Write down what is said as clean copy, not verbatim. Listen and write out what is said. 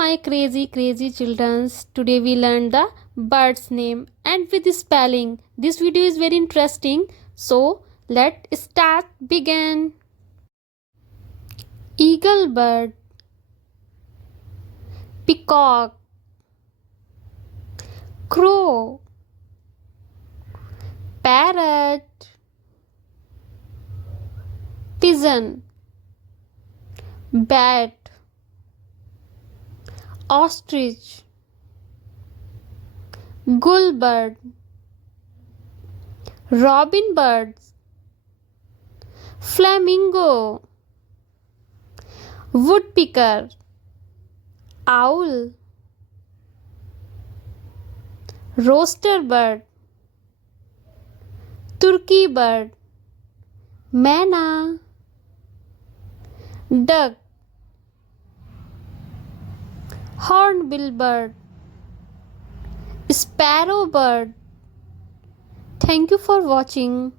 my crazy childrens. Today we learned the bird's name and with spelling. This video is very interesting. So let's start begin. Eagle bird, peacock, crow, parrot, pigeon, bat, ostrich, gullbird, robin birds, flamingo, woodpecker, owl, rooster bird, turkey bird, manna, duck, hornbill bird, sparrow bird. Thank you for watching.